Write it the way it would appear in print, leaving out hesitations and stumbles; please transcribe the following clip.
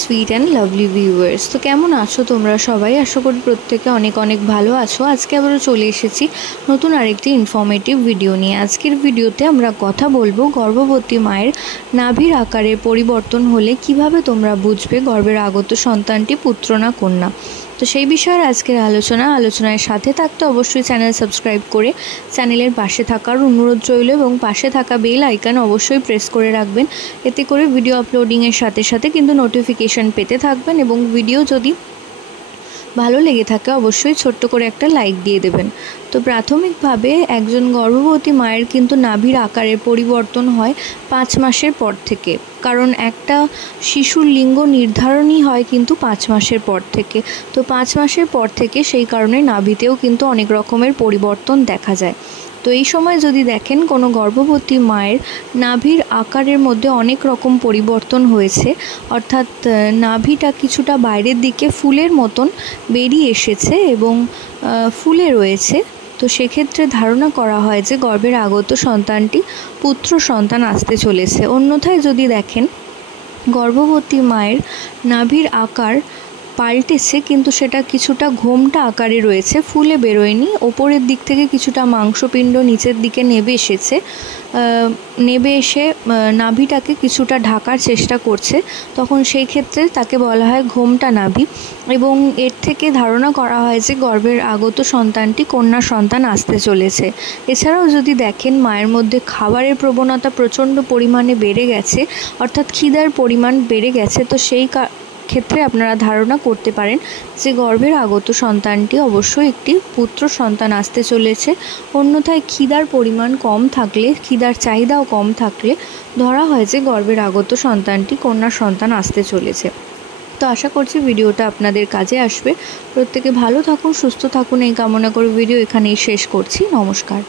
Sweet and lovely viewers, তো কেমন আছো তোমরা সবাই? আশা করি প্রত্যেকে অনেক অনেক ভালো আছো। আজকে আবারও চলে এসেছি নতুন আরেকটি ইনফরমেটিভ ভিডিও নিয়ে। আজকের ভিডিওতে আমরা কথা বলবো গর্ভবতী মায়ের নাভির আকারের পরিবর্তন হলে কিভাবে তোমরা বুঝবে গর্ভের আগত সন্তানটি পুত্র না কন্যা। তো সেই বিষয়ে আজকের আলোচনায় সাথে থাকতে অবশ্যই চ্যানেল সাবস্ক্রাইব করে চ্যানেলের পাশে থাকার অনুরোধ রইল এবং পাশে থাকা বেল আইকন অবশ্যই প্রেস করে রাখবেন। এতে করে ভিডিও আপলোডিংয়ের সাথে সাথে কিন্তু নোটিফিকেশান পেতে থাকবেন এবং ভিডিও যদি ভালো লেগে থাকে অবশ্যই ছোট্ট করে একটা লাইক দিয়ে দেবেন। তো প্রাথমিকভাবে একজন গর্ভবতী মায়ের কিন্তু নাভির আকারের পরিবর্তন হয় 5 মাসের পর থেকে, কারণ একটা শিশুর লিঙ্গ নির্ধারণই হয় কিন্তু 5 মাসের পর থেকে। তো 5 মাসের পর থেকে সেই কারণে নাভিতেও কিন্তু অনেক রকমের পরিবর্তন দেখা যায়। তো এই সময় যদি দেখেন কোনো গর্ভবতী মায়ের নাভির আকারের মধ্যে অনেক রকম পরিবর্তন হয়েছে, অর্থাৎ নাভিটা কিছুটা বাইরের দিকে ফুলের মতন বেরিয়ে এসেছে এবং ফুলে রয়েছে, তো সেক্ষেত্রে ধারণা করা হয় যে গর্ভের আগত সন্তানটি পুত্র সন্তান আসতে চলেছে। অন্যথায় যদি দেখেন গর্ভবতী মায়ের নাভির আকার পাল্টেছে কিন্তু সেটা কিছুটা ঘোমটা আকারে রয়েছে, ফুলে বেরোয়নি, ওপরের দিক থেকে কিছুটা মাংসপিণ্ড নিচের দিকে নেবে এসে নাভিটাকে কিছুটা ঢাকার চেষ্টা করছে, তখন সেই ক্ষেত্রে তাকে বলা হয় ঘোমটা নাভি এবং এর থেকে ধারণা করা হয় যে গর্ভের আগত সন্তানটি কন্যা সন্তান আসতে চলেছে। এছাড়াও যদি দেখেন মায়ের মধ্যে খাবারের প্রবণতা প্রচণ্ড পরিমাণে বেড়ে গেছে, অর্থাৎ খিদার পরিমাণ বেড়ে গেছে, তো সেই ক্ষেত্রে আপনারা ধারণা করতে পারেন যে গর্ভের আগত সন্তানটি অবশ্যই একটি পুত্র সন্তান আসতে চলেছে। অন্যথায় খিদার পরিমাণ কম থাকলে, খিদার চাহিদাও কম থাকলে ধরা হয় যে গর্ভের আগত সন্তানটি কন্যা সন্তান আসতে চলেছে। তো আশা করছি ভিডিওটা আপনাদের কাজে আসবে। প্রত্যেকে ভালো থাকুন, সুস্থ থাকুন এই কামনা করে ভিডিও এখানেই শেষ করছি। নমস্কার।